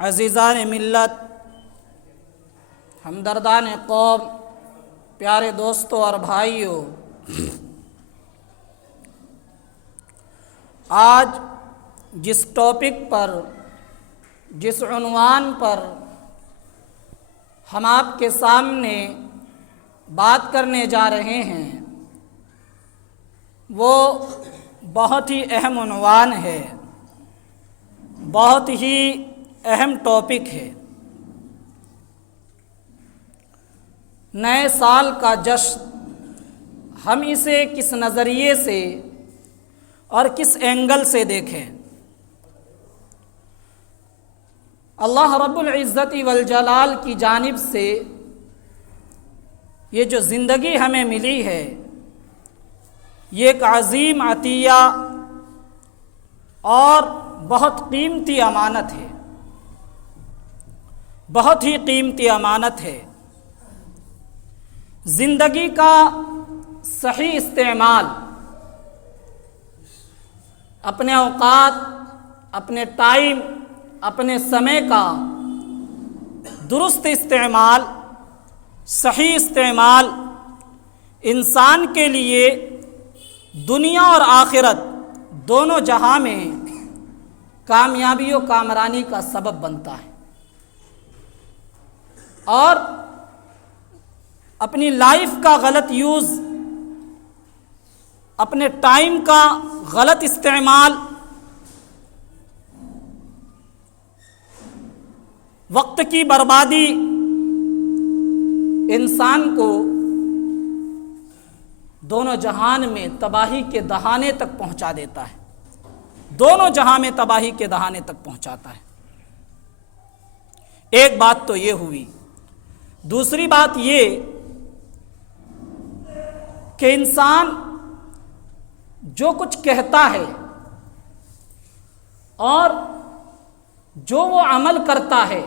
عزیزان ملت، ہمدردان قوم، پیارے دوستوں اور بھائیوں، آج جس ٹاپک پر، جس عنوان پر ہم آپ کے سامنے بات کرنے جا رہے ہیں وہ بہت ہی اہم عنوان ہے، بہت ہی اہم ٹاپک ہے۔ نئے سال کا جشن ہم اسے کس نظریے سے اور کس اینگل سے دیکھیں؟ اللہ رب العزت والجلال کی جانب سے یہ جو زندگی ہمیں ملی ہے، یہ ایک عظیم عطیہ اور بہت قیمتی امانت ہے، بہت ہی قیمتی امانت ہے۔ زندگی کا صحیح استعمال، اپنے اوقات، اپنے ٹائم، اپنے سمے کا درست استعمال، صحیح استعمال انسان کے لیے دنیا اور آخرت دونوں جہاں میں کامیابی و کامرانی کا سبب بنتا ہے، اور اپنی لائف کا غلط یوز، اپنے ٹائم کا غلط استعمال، وقت کی بربادی انسان کو دونوں جہان میں تباہی کے دہانے تک پہنچا دیتا ہے، دونوں جہاں میں تباہی کے دہانے تک پہنچاتا ہے۔ ایک بات تو یہ ہوئی۔ دوسری بات یہ کہ انسان جو کچھ کہتا ہے اور جو وہ عمل کرتا ہے،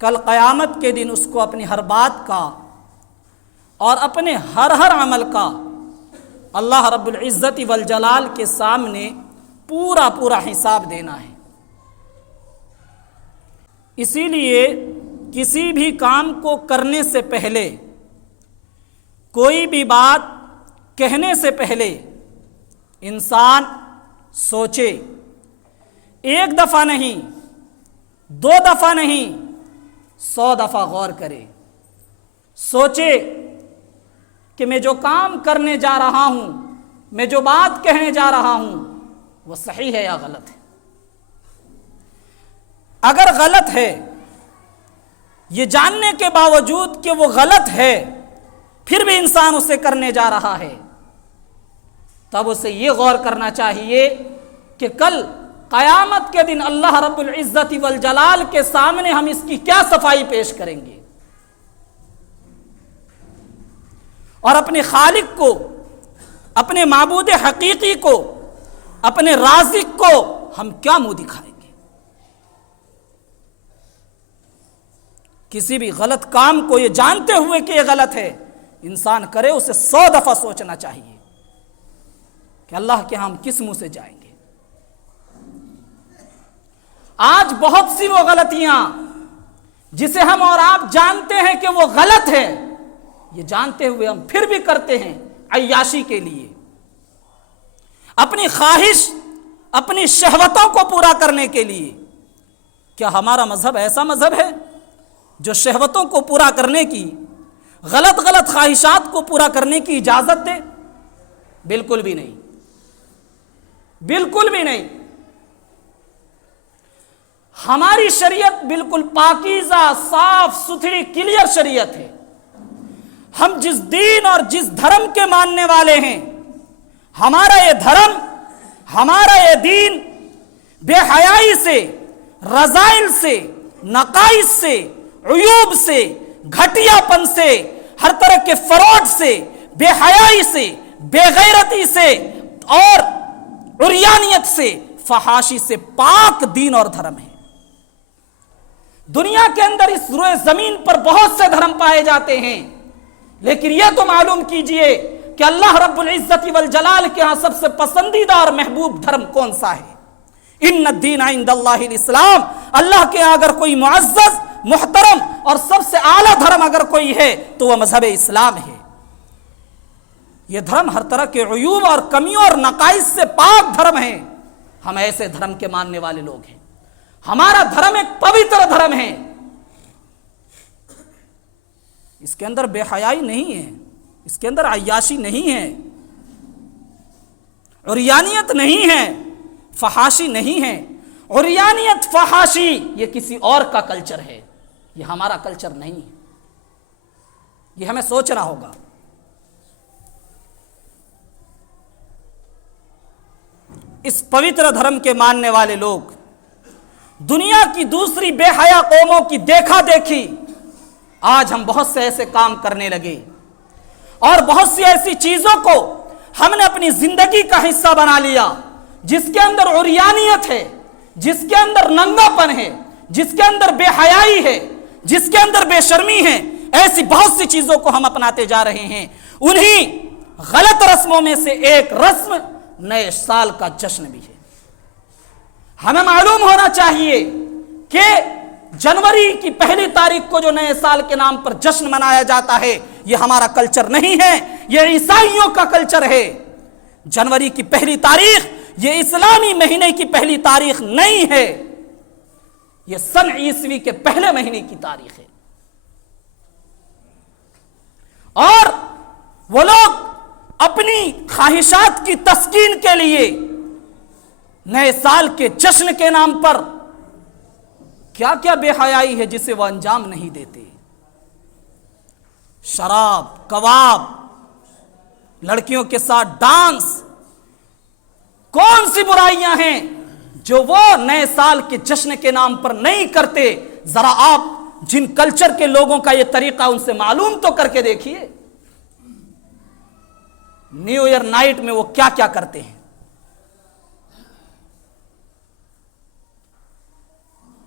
کل قیامت کے دن اس کو اپنی ہر بات کا اور اپنے ہر عمل کا اللہ رب العزت والجلال کے سامنے پورا حساب دینا ہے۔ اسی لیے کسی بھی کام کو کرنے سے پہلے، کوئی بھی بات کہنے سے پہلے انسان سوچے، ایک دفعہ نہیں، 2 دفعہ نہیں، 100 دفعہ غور کرے، سوچے کہ میں جو کام کرنے جا رہا ہوں، میں جو بات کہنے جا رہا ہوں، وہ صحیح ہے یا غلط ہے۔ اگر غلط ہے، یہ جاننے کے باوجود کہ وہ غلط ہے، پھر بھی انسان اسے کرنے جا رہا ہے، تب اسے یہ غور کرنا چاہیے کہ کل قیامت کے دن اللہ رب العزت والجلال کے سامنے ہم اس کی کیا صفائی پیش کریں گے، اور اپنے خالق کو، اپنے معبود حقیقی کو، اپنے رازق کو ہم کیا منہ دکھائیں گے۔ کسی بھی غلط کام کو یہ جانتے ہوئے کہ یہ غلط ہے انسان کرے، اسے 100 دفعہ سوچنا چاہیے کہ اللہ کے ہم کس منہ سے جائیں گے۔ آج بہت سی وہ غلطیاں جسے ہم اور آپ جانتے ہیں کہ وہ غلط ہے، یہ جانتے ہوئے ہم پھر بھی کرتے ہیں عیاشی کے لیے، اپنی خواہش، اپنی شہوتوں کو پورا کرنے کے لیے۔ کیا ہمارا مذہب ایسا مذہب ہے جو شہوتوں کو پورا کرنے کی، غلط خواہشات کو پورا کرنے کی اجازت دے؟ بالکل بھی نہیں، بالکل بھی نہیں۔ ہماری شریعت بالکل پاکیزہ، صاف ستھری، کلیئر شریعت ہے۔ ہم جس دین اور جس دھرم کے ماننے والے ہیں، ہمارا یہ دھرم، ہمارا یہ دین بے حیائی سے، رذائل سے، نقائص سے، عیوب سے، گھٹیا پن سے، ہر طرح کے فراڈ سے، بے حیائی سے، بے غیرتی سے اور عریانیت سے، فحاشی سے پاک دین اور دھرم ہے۔ دنیا کے اندر اس روئے زمین پر بہت سے دھرم پائے جاتے ہیں، لیکن یہ تو معلوم کیجئے کہ اللہ رب العزت والجلال کے ہاں سب سے پسندیدہ اور محبوب دھرم کون سا ہے؟ ان الدین عند اللہ الاسلام، اللہ کے اگر کوئی معزز محترم اور سب سے اعلیٰ دھرم اگر کوئی ہے تو وہ مذہب اسلام ہے۔ یہ دھرم ہر طرح کے عیوب اور کمیوں اور نقائص سے پاک دھرم ہے۔ ہم ایسے دھرم کے ماننے والے لوگ ہیں۔ ہمارا دھرم ایک پوتر دھرم ہے، اس کے اندر بے حیائی نہیں ہے، اس کے اندر عیاشی نہیں ہے، عریانیت نہیں ہے، فحاشی نہیں ہے۔ عریانیت فحاشی یہ کسی اور کا کلچر ہے، یہ ہمارا کلچر نہیں ہے، یہ ہمیں سوچنا ہوگا۔ اس پوتر دھرم کے ماننے والے لوگ دنیا کی دوسری بے حیا قوموں کی دیکھا دیکھی آج ہم بہت سے ایسے کام کرنے لگے اور بہت سی ایسی چیزوں کو ہم نے اپنی زندگی کا حصہ بنا لیا جس کے اندر عریانیت ہے، جس کے اندر ننگا پن ہے، جس کے اندر بے حیائی ہے، جس کے اندر بے شرمی ہے۔ ایسی بہت سی چیزوں کو ہم اپناتے جا رہے ہیں۔ انہی غلط رسموں میں سے ایک رسم نئے سال کا جشن بھی ہے۔ ہمیں معلوم ہونا چاہیے کہ جنوری کی پہلی تاریخ کو جو نئے سال کے نام پر جشن منایا جاتا ہے یہ ہمارا کلچر نہیں ہے، یہ عیسائیوں کا کلچر ہے۔ جنوری کی پہلی تاریخ یہ اسلامی مہینے کی پہلی تاریخ نہیں ہے، یہ سن عیسوی کے پہلے مہینے کی تاریخ ہے۔ اور وہ لوگ اپنی خواہشات کی تسکین کے لیے نئے سال کے جشن کے نام پر کیا کیا بے حیائی ہے جسے وہ انجام نہیں دیتے۔ شراب، کباب، لڑکیوں کے ساتھ ڈانس، کون سی برائیاں ہیں جو وہ نئے سال کے جشن کے نام پر نہیں کرتے؟ ذرا آپ جن کلچر کے لوگوں کا یہ طریقہ ان سے معلوم تو کر کے دیکھیے، نیو ایئر نائٹ میں وہ کیا کیا کرتے ہیں۔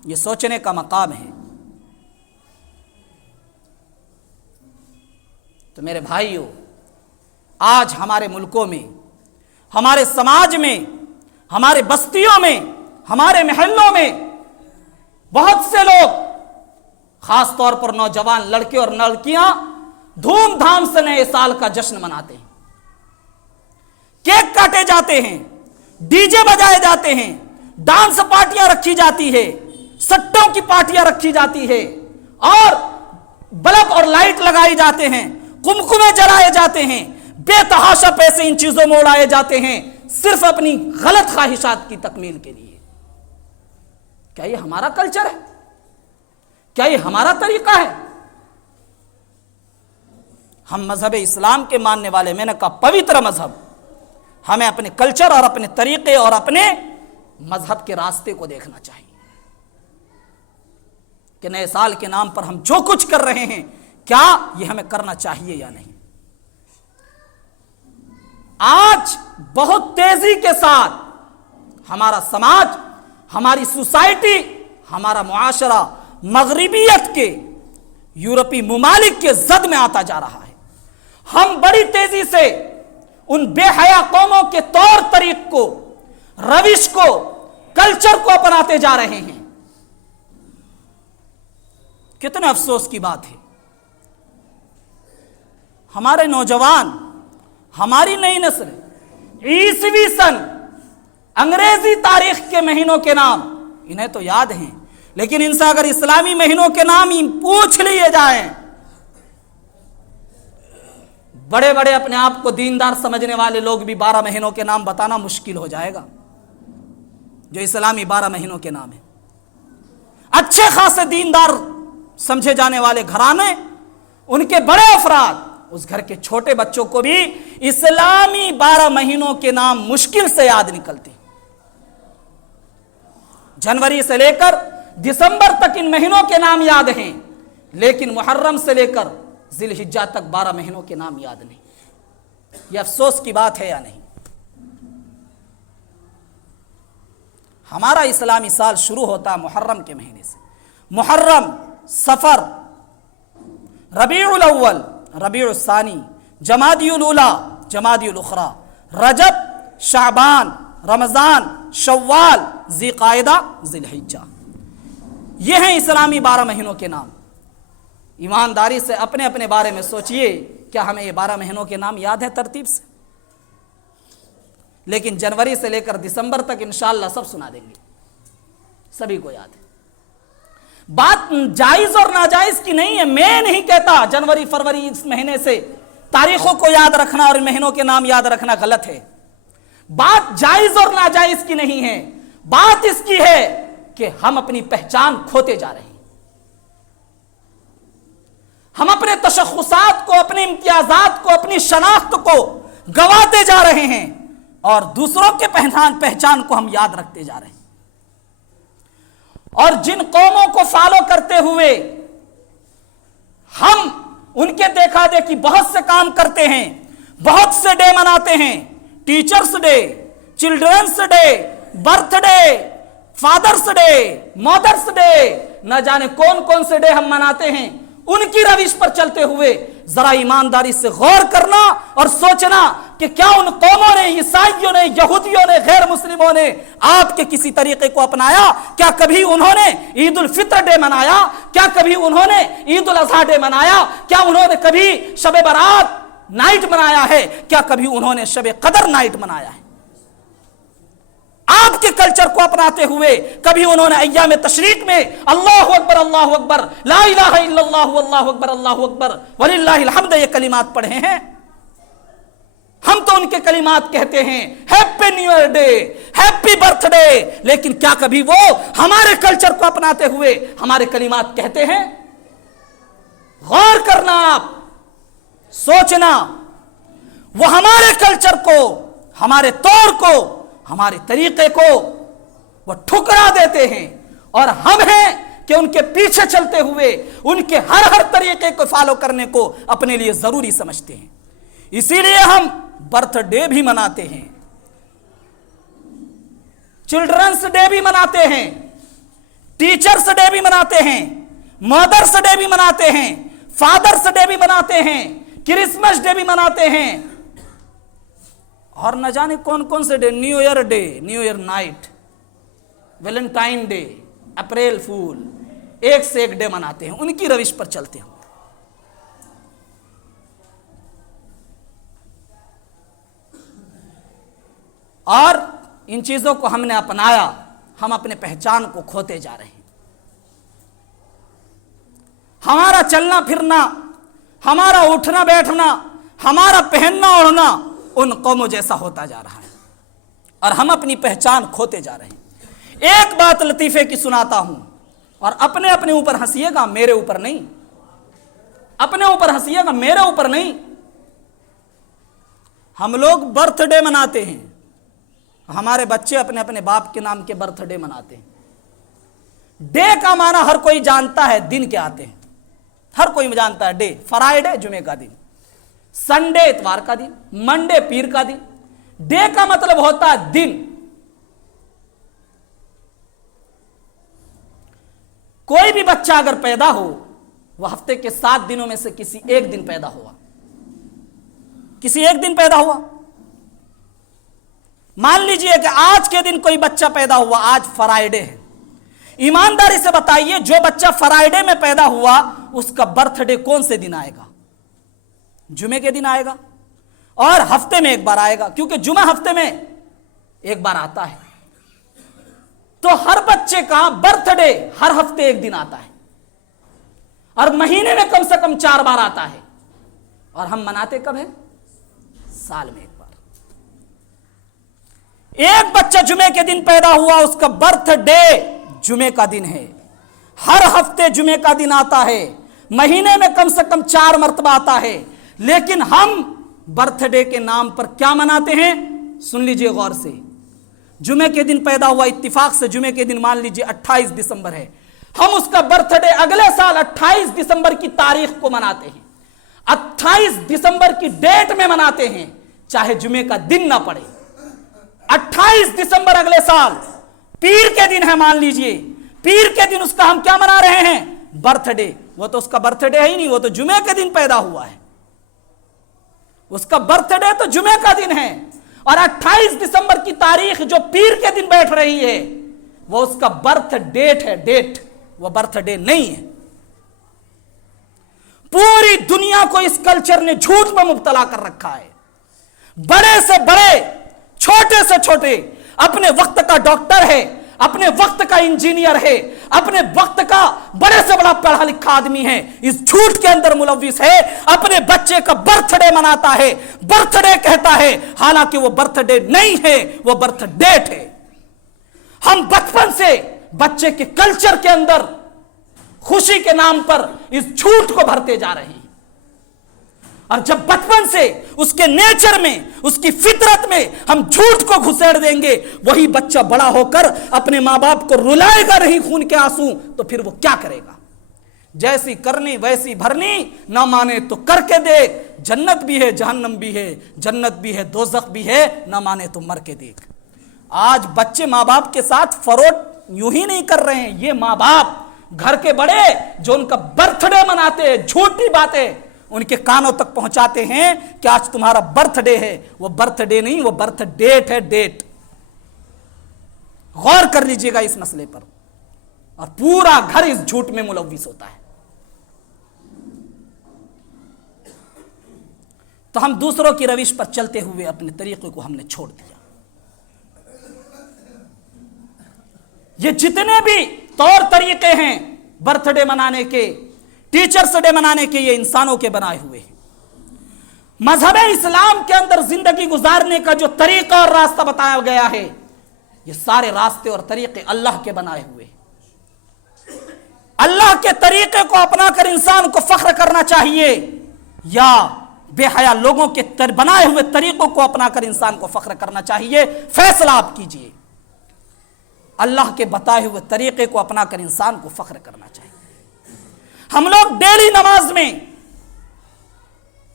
یہ سوچنے کا مقام ہے۔ تو میرے بھائیوں، آج ہمارے ملکوں میں، ہمارے سماج میں، ہمارے بستیوں میں، ہمارے محلوں میں بہت سے لوگ، خاص طور پر نوجوان لڑکے اور لڑکیاں دھوم دھام سے نئے سال کا جشن مناتے ہیں۔ کیک کاٹے جاتے ہیں، ڈی جے بجائے جاتے ہیں، ڈانس پارٹیاں رکھی جاتی ہے، سٹوں کی پارٹیاں رکھی جاتی ہے، اور بلب اور لائٹ لگائی جاتے ہیں، قمقمے جلائے جاتے ہیں، بے تحاشا پیسے ان چیزوں میں اڑائے جاتے ہیں صرف اپنی غلط خواہشات کی تکمیل کے لیے۔ کیا یہ ہمارا کلچر ہے؟ کیا یہ ہمارا طریقہ ہے؟ ہم مذہب اسلام کے ماننے والے، میں نے کہا پوتر مذہب، ہمیں اپنے کلچر اور اپنے طریقے اور اپنے مذہب کے راستے کو دیکھنا چاہیے کہ نئے سال کے نام پر ہم جو کچھ کر رہے ہیں کیا یہ ہمیں کرنا چاہیے یا نہیں۔ آج بہت تیزی کے ساتھ ہمارا سماج، ہماری سوسائٹی، ہمارا معاشرہ مغربیت کے، یورپی ممالک کے زد میں آتا جا رہا ہے۔ ہم بڑی تیزی سے ان بے حیا قوموں کے طور طریق کو، روش کو، کلچر کو اپناتے جا رہے ہیں۔ کتنے افسوس کی بات ہے، ہمارے نوجوان، ہماری نئی نسل عیسوی سن، انگریزی تاریخ کے مہینوں کے نام انہیں تو یاد ہیں، لیکن ان سے اگر اسلامی مہینوں کے نام ہی پوچھ لیے جائیں، بڑے بڑے اپنے آپ کو دیندار سمجھنے والے لوگ بھی 12 مہینوں کے نام بتانا مشکل ہو جائے گا جو اسلامی 12 مہینوں کے نام ہیں۔ اچھے خاصے دیندار سمجھے جانے والے گھرانے، ان کے بڑے افراد اس گھر کے چھوٹے بچوں کو بھی اسلامی 12 مہینوں کے نام مشکل سے یاد نکلتے۔ جنوری سے لے کر دسمبر تک ان مہینوں کے نام یاد ہیں، لیکن محرم سے لے کر ذی الحجہ تک 12 مہینوں کے نام یاد نہیں۔ یہ افسوس کی بات ہے یا نہیں؟ ہمارا اسلامی سال شروع ہوتا ہے محرم کے مہینے سے۔ محرم، صفر، ربیع الاول، ربیع الثانی، جمادی الاولی، جمادی الاخری، رجب، شعبان، رمضان، شوال، ذی قعدہ، ذی الحجہ، یہ ہیں اسلامی 12 مہینوں کے نام۔ ایمانداری سے اپنے اپنے بارے میں سوچئے، کیا ہمیں یہ 12 مہینوں کے نام یاد ہے ترتیب سے؟ لیکن جنوری سے لے کر دسمبر تک انشاءاللہ سب سنا دیں گے، سبھی کو یاد ہے۔ بات جائز اور ناجائز کی نہیں ہے، میں نہیں کہتا جنوری فروری اس مہینے سے تاریخوں کو یاد رکھنا اور مہینوں کے نام یاد رکھنا غلط ہے۔ بات جائز اور ناجائز کی نہیں ہے، بات اس کی ہے کہ ہم اپنی پہچان کھوتے جا رہے ہیں، ہم اپنے تشخصات کو، اپنے امتیازات کو، اپنی شناخت کو گواتے جا رہے ہیں اور دوسروں کے پہچان کو ہم یاد رکھتے جا رہے ہیں۔ اور جن قوموں کو فالو کرتے ہوئے ہم ان کے دیکھا دیکھی بہت سے کام کرتے ہیں، بہت سے ڈے مناتے ہیں، teachers day, children's day, birthday, fathers day, mothers day, نہ جانے کون کون سے ڈے ہم مناتے ہیں، ان کی روش پر چلتے ہوئے ذرا ایمانداری سے غور کرنا اور سوچنا کہ کیا ان قوموں نے، عیسائیوں نے، یہودیوں نے، غیر مسلموں نے آپ کے کسی طریقے کو اپنایا؟ کیا کبھی انہوں نے عید الفطر ڈے منایا؟ کیا کبھی انہوں نے عید الاضحیٰ ڈے منایا؟ کیا انہوں نے کبھی شب برات نائٹ منایا ہے؟ کیا کبھی انہوں نے شب قدر نائٹ منایا ہے؟ آپ کے کلچر کو اپناتے ہوئے کبھی انہوں نے ایام تشریق میں اللہ اکبر لا الہ الا اللہ واللہ اکبر وللہ الحمد یہ کلمات پڑھے ہیں؟ ہم تو ان کے کلمات کہتے ہیں happy new year day, happy birthday, لیکن کیا کبھی وہ ہمارے کلچر کو اپناتے ہوئے ہمارے کلمات کہتے ہیں؟ غور کرنا، آپ سوچنا، وہ ہمارے کلچر کو، ہمارے طور کو، ہمارے طریقے کو وہ ٹھکرا دیتے ہیں، اور ہم ہیں کہ ان کے پیچھے چلتے ہوئے ان کے ہر طریقے کو فالو کرنے کو اپنے لیے ضروری سمجھتے ہیں۔ اسی لیے ہم برتھ ڈے بھی مناتے ہیں، چلڈرنس ڈے بھی مناتے ہیں، ٹیچرس ڈے بھی مناتے ہیں، مدرس ڈے بھی مناتے ہیں، فادرس ڈے بھی مناتے ہیں، کرسمس ڈے بھی مناتے ہیں، اور نہ جانے کون کون سے day, new year day, new year night, Valentine day, April fool, ایک سے ایک ڈے مناتے ہیں، ان کی روش پر چلتے ہیں۔ اور ان چیزوں کو ہم نے اپنایا، ہم اپنے پہچان کو کھوتے جا رہے ہیں۔ ہمارا چلنا پھرنا، ہمارا اٹھنا بیٹھنا، ہمارا پہننا اوڑھنا ان قوموں جیسا ہوتا جا رہا ہے، اور ہم اپنی پہچان کھوتے جا رہے ہیں۔ ایک بات لطیفے کی سناتا ہوں، اور اپنے اوپر ہنسیے گا، میرے اوپر نہیں، اپنے اوپر ہنسیے گا، میرے اوپر نہیں۔ ہم لوگ برتھ ڈے مناتے ہیں، ہمارے بچے اپنے اپنے باپ کے نام کے برتھ ڈے مناتے ہیں۔ ڈے کا معنی ہر کوئی جانتا ہے، دن کے آتے ہیں، ہر کوئی جانتا ہے۔ ڈے، فرائیڈے جمعے کا دن، سنڈے اتوار کا دن، منڈے پیر کا دن۔ ڈے کا مطلب ہوتا ہے دن۔ کوئی بھی بچہ اگر پیدا ہو، وہ ہفتے کے 7 دنوں میں سے کسی ایک دن پیدا ہوا، کسی ایک دن پیدا ہوا۔ مان لیجئے کہ آج کے دن کوئی بچہ پیدا ہوا، آج فرائیڈے ہے، ایمانداری سے بتائیے جو بچہ فرائیڈے میں پیدا ہوا اس کا برتھ ڈے کون سے دن آئے گا؟ جمعے کے دن آئے گا، اور ہفتے میں ایک بار آئے گا، کیونکہ جمعہ ہفتے میں ایک بار آتا ہے۔ تو ہر بچے کا برتھ ڈے ہر ہفتے ایک دن آتا ہے، اور مہینے میں کم سے کم 4 بار آتا ہے، اور ہم مناتے کب ہیں؟ سال میں ایک بار۔ ایک بچہ جمعے کے دن پیدا ہوا، اس کا برتھ ڈے جمعے کا دن ہے، ہر ہفتے جمعے کا دن آتا ہے، مہینے میں کم سے کم 4 مرتبہ آتا ہے، لیکن ہم برتھ ڈے کے نام پر کیا مناتے ہیں؟ سن لیجئے غور سے۔ جمعے کے دن پیدا ہوا، اتفاق سے جمعے کے دن مان لیجئے 28 دسمبر ہے، ہم اس کا برتھ ڈے اگلے سال 28 دسمبر کی تاریخ کو مناتے ہیں، 28 دسمبر کی ڈیٹ میں مناتے ہیں، چاہے جمعے کا دن نہ پڑے۔ 28 دسمبر اگلے سال پیر کے دن ہے، مان لیجئے پیر کے دن اس کا ہم کیا منا رہے ہیں؟ Birth day. وہ تو اس کا برتھ ڈے ہی نہیں، وہ تو جمعے کے دن پیدا ہوا ہے، اس کا برتھ ڈے تو جمعے کا دن ہے، اور 28 دسمبر کی تاریخ جو پیر کے دن بیٹھ رہی ہے وہ اس کا برتھ ڈیٹ ہے، ڈیٹ، وہ برتھ ڈے نہیں ہے۔ پوری دنیا کو اس کلچر نے جھوٹ میں مبتلا کر رکھا ہے۔ بڑے سے بڑے، چھوٹے سے چھوٹے، اپنے وقت کا ڈاکٹر ہے، اپنے وقت کا انجینئر ہے، اپنے وقت کا بڑے سے بڑا پڑھا لکھا آدمی ہے، اس جھوٹ کے اندر ملوث ہے، اپنے بچے کا برتھ ڈے مناتا ہے، برتھ ڈے کہتا ہے، حالانکہ وہ برتھ ڈے نہیں ہے، وہ برتھ ڈیٹ ہے۔ ہم بچپن سے بچے کے کلچر کے اندر خوشی کے نام پر اس جھوٹ کو بھرتے جا رہے ہیں، اور جب بچپن سے اس کے نیچر میں، اس کی فطرت میں ہم جھوٹ کو گھسیڑ دیں گے، وہی بچہ بڑا ہو کر اپنے ماں باپ کو رلائے گا نہیں خون کے آنسو، تو پھر وہ کیا کرے گا؟ جیسی کرنی ویسی بھرنی، نہ مانے تو کر کے دیکھ، جنت بھی ہے جہنم بھی ہے، جنت بھی ہے دوزخ بھی ہے، نہ مانے تو مر کے دیکھ۔ آج بچے ماں باپ کے ساتھ فروٹ یوں ہی نہیں کر رہے ہیں، یہ ماں باپ گھر کے بڑے جو ان کا برتھ ڈے مناتے ہیں، جھوٹی باتیں ان کے کانوں تک پہنچاتے ہیں کہ آج تمہارا برتھ ڈے ہے، وہ برتھ ڈے نہیں، وہ برتھ ڈیٹ ہے، ڈیٹ۔ غور کر لیجئے گا اس مسئلے پر، اور پورا گھر اس جھوٹ میں ملوث ہوتا ہے۔ تو ہم دوسروں کی روش پر چلتے ہوئے اپنے طریقے کو ہم نے چھوڑ دیا۔ یہ جتنے بھی طور طریقے ہیں برتھ ڈے منانے کے، ٹیچرز ڈے منانے کے، یہ انسانوں کے بنائے ہوئے ہیں۔ مذہب اسلام کے اندر زندگی گزارنے کا جو طریقہ اور راستہ بتایا گیا ہے، یہ سارے راستے اور طریقے اللہ کے بنائے ہوئے ہیں۔ اللہ کے طریقے کو اپنا کر انسان کو فخر کرنا چاہیے، یا بے حیا لوگوں کے بنائے ہوئے طریقوں کو اپنا کر انسان کو فخر کرنا چاہیے؟ فیصلہ آپ کیجئے۔ اللہ کے بتائے ہوئے طریقے کو اپنا کر انسان کو فخر کرنا چاہیے۔ ہم لوگ ڈیلی نماز میں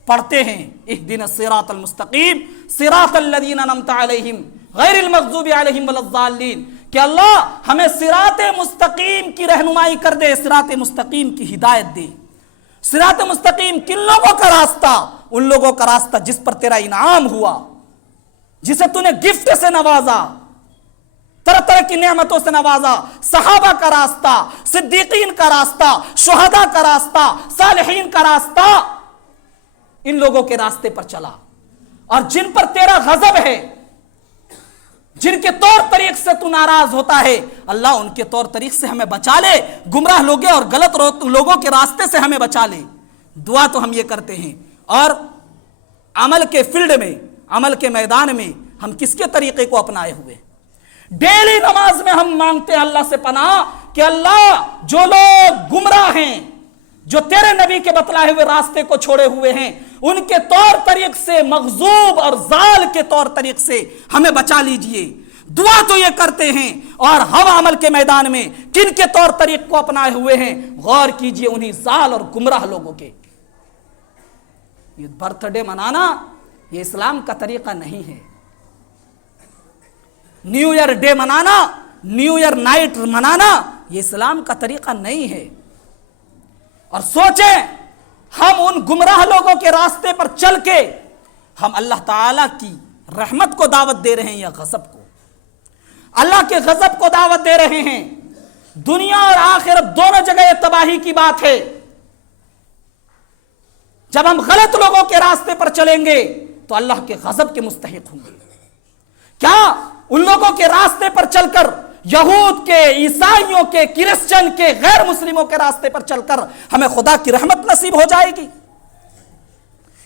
پڑھتے ہیں اہدنا الصراط المستقیم صراط الذین انعمت علیہم غیر المغضوب علیہم ولا الضالین، کہ اللہ ہمیں صراط مستقیم کی رہنمائی کر دے، صراط مستقیم کی ہدایت دے۔ صراط مستقیم کن لوگوں کا راستہ؟ ان لوگوں کا راستہ جس پر تیرا انعام ہوا، جسے تو نے گفٹ سے نوازا، طرح طرح کی نعمتوں سے نوازا۔ صحابہ کا راستہ، صدیقین کا راستہ، شہداء کا راستہ، صالحین کا راستہ، ان لوگوں کے راستے پر چلا۔ اور جن پر تیرا غضب ہے، جن کے طور طریق سے تو ناراض ہوتا ہے، اللہ ان کے طور طریق سے ہمیں بچا لے، گمراہ لوگوں اور غلط لوگوں کے راستے سے ہمیں بچا لے۔ دعا تو ہم یہ کرتے ہیں، اور عمل کے فیلڈ میں، عمل کے میدان میں ہم کس کے طریقے کو اپنائے ہوئے؟ ڈیلی نماز میں ہم مانگتے ہیں اللہ سے پناہ کہ اللہ جو لوگ گمراہ ہیں، جو تیرے نبی کے بتلائے ہوئے راستے کو چھوڑے ہوئے ہیں، ان کے طور طریق سے، مغضوب اور ضال کے طور طریق سے ہمیں بچا لیجئے۔ دعا تو یہ کرتے ہیں، اور ہم عمل کے میدان میں کن کے طور طریق کو اپنائے ہوئے ہیں؟ غور کیجئے انہی ضال اور گمراہ لوگوں کے۔ یہ برتھ ڈے منانا یہ اسلام کا طریقہ نہیں ہے۔ نیو ایئر ڈے منانا، نیو ایئر نائٹ منانا، یہ اسلام کا طریقہ نہیں ہے۔ اور سوچیں، ہم ان گمراہ لوگوں کے راستے پر چل کے ہم اللہ تعالیٰ کی رحمت کو دعوت دے رہے ہیں یا غضب کو؟ اللہ کے غضب کو دعوت دے رہے ہیں۔ دنیا اور آخرت دونوں جگہ یہ تباہی کی بات ہے۔ جب ہم غلط لوگوں کے راستے پر چلیں گے تو اللہ کے غضب کے مستحق ہوں گے۔ کیا ان لوگوں کے راستے پر چل کر، یہود کے، عیسائیوں کے، کرسچن کے، غیر مسلموں کے راستے پر چل کر ہمیں خدا کی رحمت نصیب ہو جائے گی؟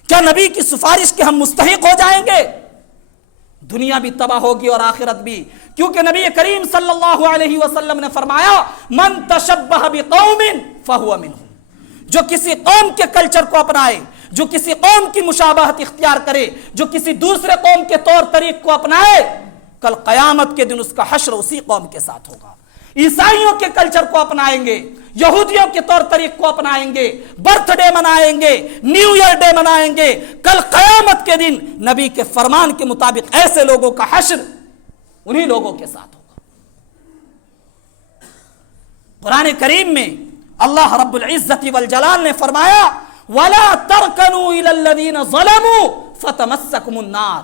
کیا نبی کی سفارش کے ہم مستحق ہو جائیں گے؟ دنیا بھی تباہ ہوگی اور آخرت بھی، کیونکہ نبی کریم صلی اللہ علیہ وسلم نے فرمایا من تشبہ بقوم فہو منہم، جو کسی قوم کے کلچر کو اپنائے، جو کسی قوم کی مشابہت اختیار کرے، جو کسی دوسرے قوم کے طور طریق کو اپنائے، کل قیامت کے دن اس کا حشر اسی قوم کے ساتھ ہوگا۔ عیسائیوں کے کلچر کو اپنائیں گے، یہودیوں کے طور طریق کو اپنائیں گے، برتھ ڈے منائیں گے، نیو ایئر ڈے منائیں گے، کل قیامت کے دن نبی کے فرمان کے مطابق ایسے لوگوں کا حشر انہی لوگوں کے ساتھ ہوگا۔ قرآن کریم میں اللہ رب العزت والجلال نے فرمایا وَلَا تَرْكَنُوا إِلَى الَّذِينَ ظَلَمُوا فَتَمَسَّكُمُ النَّارُ،